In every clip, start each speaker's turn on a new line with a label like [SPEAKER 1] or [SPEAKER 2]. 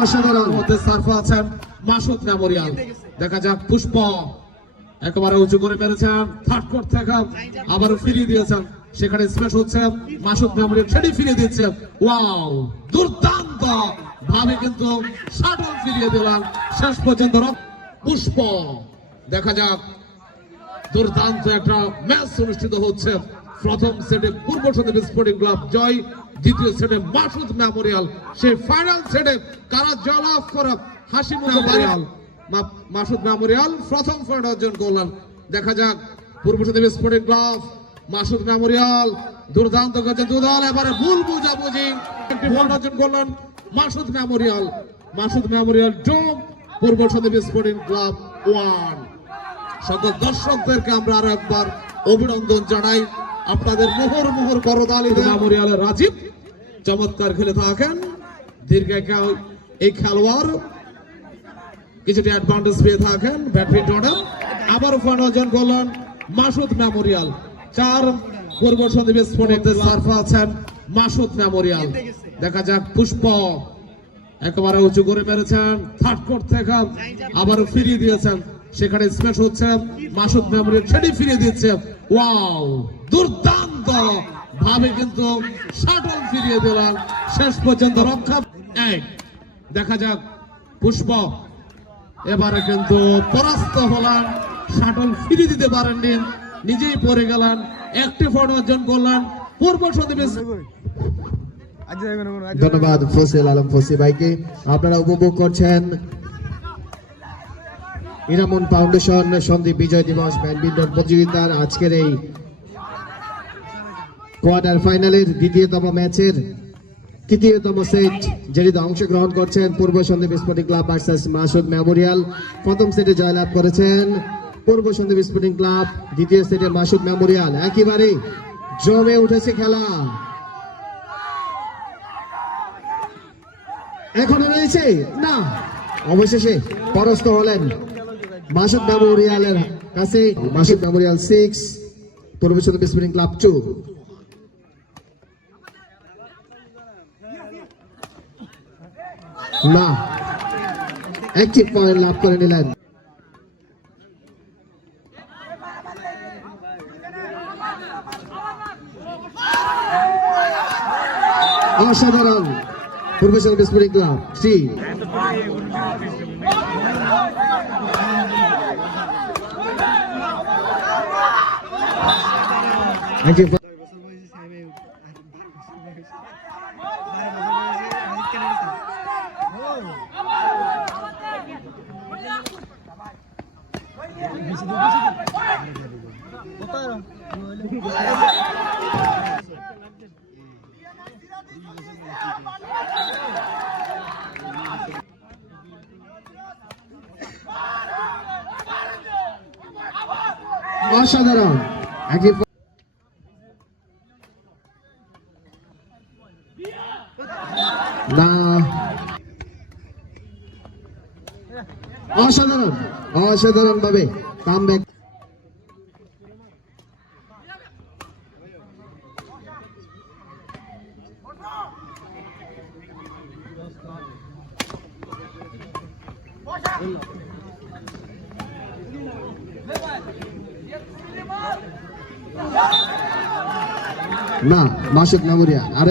[SPEAKER 1] অসাধারণ মধ্যে সার্ফা আছেন মাসুদ মেমোরিয়াল। দেখা যাক, পুষ্প একেবারে উঁচু করে মেরেছেন থার্ড কোর্ট থেকে আবার ফিরিয়ে দিয়েছেন। সেখানে স্পেশ হচ্ছে মাসুদ মেমোরিয়াল, সেটি ফিরিয়ে দিচ্ছে। ওয়াও, দুর্দান্ত ভাবে কিন্তু শাটল ফিরিয়ে দিলাম শেষ পর্যন্ত পুষ্প, দেখা যাক, দুর্দান্ত একটা ম্যাচ অনুষ্ঠিত হচ্ছে। প্রথম সেটে পূর্ব সন্দ্বীপ স্পোর্টিং ক্লাব জয়, দ্বিতীয় সেটে মাসুদ মেমোরিয়াল, সেই ফাইনাল সেটে কারা জয়লাভ করে? হাসি মেমোরিয়াল। মাসুদ মেমোরিয়াল প্রথম পয়েন্ট অর্জন করলেন। দেখা যাক, পূর্ব Sandwip sporting club, Masud memorial, দুর্দান্ত করছে দুদল এবারে ভুল বুঝাবুঝি। পয়েন্ট অর্জন করলেন মাসুদ মেমোরিয়াল। মাসুদ মেমোরিয়াল ডোম পূর্ব সন্দ্বীপ স্পোর্টিং ক্লাব ওয়ান সকল দর্শকদেরকে আমরা আরও একবার অভিনন্দন জানাই। আপনাদের মোহর মোহর মেমোরিয়ালে রাজীব। চমৎকার খেলে থাকেন। দীর্ঘায় এই খেলোয়াড়। কিছুটা অ্যাডভান্টেজ পেয়ে থাকেন ব্যাডমিন্টনে। আবার ফান অর্জন করলেন মাসুদ মেমোরিয়াল। চার পূর্ব সন্দ্বীপ স্পোর্টের সার্ফা আছেন মাসুদ মেমোরিয়াল। দেখা যাক পুষ্প একেবারে উঁচু করে মেরেছেন। থার্ড কোর্ট থেকে আবার ফিরিয়ে দিয়েছেন। সেখানে স্পেশ হচ্ছে মাসুদ মেমোরিয়াল। সেটি ফিরিয়ে দিচ্ছে ওয়াও দুর্দান্ত। ভাবে কিন্তু শাটল ফিরিয়ে দিলেন শেষ পর্যন্ত রক্ষা। এক দেখা যাক পুষ্প। এবারে কিন্তু পরাস্ত হলেন শাটল ফিরিয়ে দিতে পারেননি নিজেই পড়ে গেলেন একটি ফোন অর্জন করলেন পূর্ব সন্দ্বীপ
[SPEAKER 2] ধন্যবাদ ফসিল আলম ফসি ভাইকে। আপনারা উপভোগ করছেন ইরামন ফাউন্ডেশন, সন্দীপ বিজয় দিবস, ব্যাডমিন্টন প্রতিযোগিতার আজকের এই কোয়ার্টার ফাইনালের দ্বিতীয়তম ম্যাচের তৃতীয়তম সেট যেটিতে অংশগ্রহণ করছেন পূর্ব Sandwip sporting club versus Masud memorial. প্রথম সেটে জয়লাভ করেছেন পূর্ব সন্দীপ স্পোর্টিং ক্লাব, দ্বিতীয় সেটে মাসুদ মেমোরিয়াল। একেবারে জমে উঠেছে খেলা। এখনও রয়েছে? না। অবশেষে পরস্ত হলেন মাসুদ মেমোরিয়ালের কাছে মাসুদ মেমোরিয়াল সিক্স পূর্ব সদর স্প্রিং ক্লাব টু না একটি পয়েন্ট লাভ করে নিলেন অসাধারণ পূর্ব সদর স্প্রিং ক্লাব থ্রি একটি অসাধারণ একটি না। অসাধারণ অসাধারণ ভাবে কাম ব্যাক না মাসুদ মেমোরিয়া আর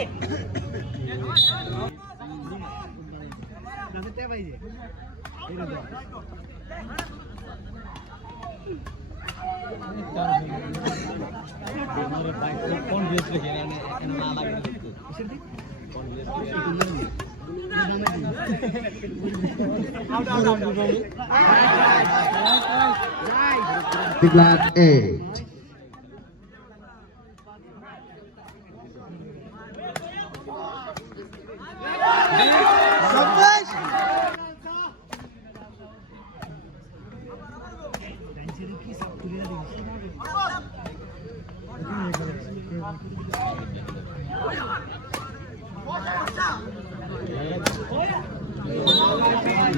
[SPEAKER 2] একটি ফাইন লাভ
[SPEAKER 3] বাইরে বাইরে
[SPEAKER 2] Glad eight.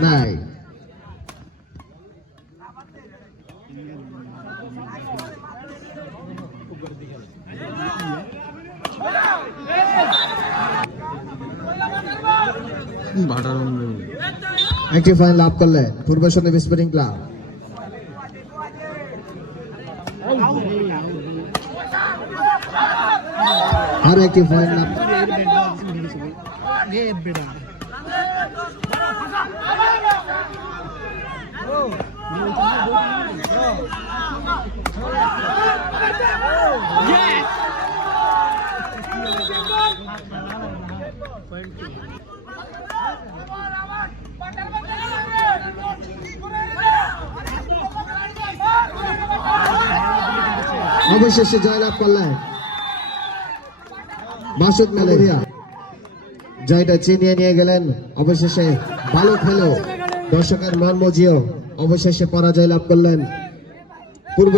[SPEAKER 2] নাই। একটি ফাইন লাভ করলেন পূর্ব সন্দ্বীপ স্পোর্টিং ক্লাব আরও একটি ফাইন লাভ অবশেষে জয়লাভ করলেন মাসুদ ম্যালেরিয়া জয়টা চিনিয়ে নিয়ে গেলেন। অবশেষে ভালো খেলো দর্শকের মন মজিও অবশেষে পরাজয় লাভ করলেন। পূর্ব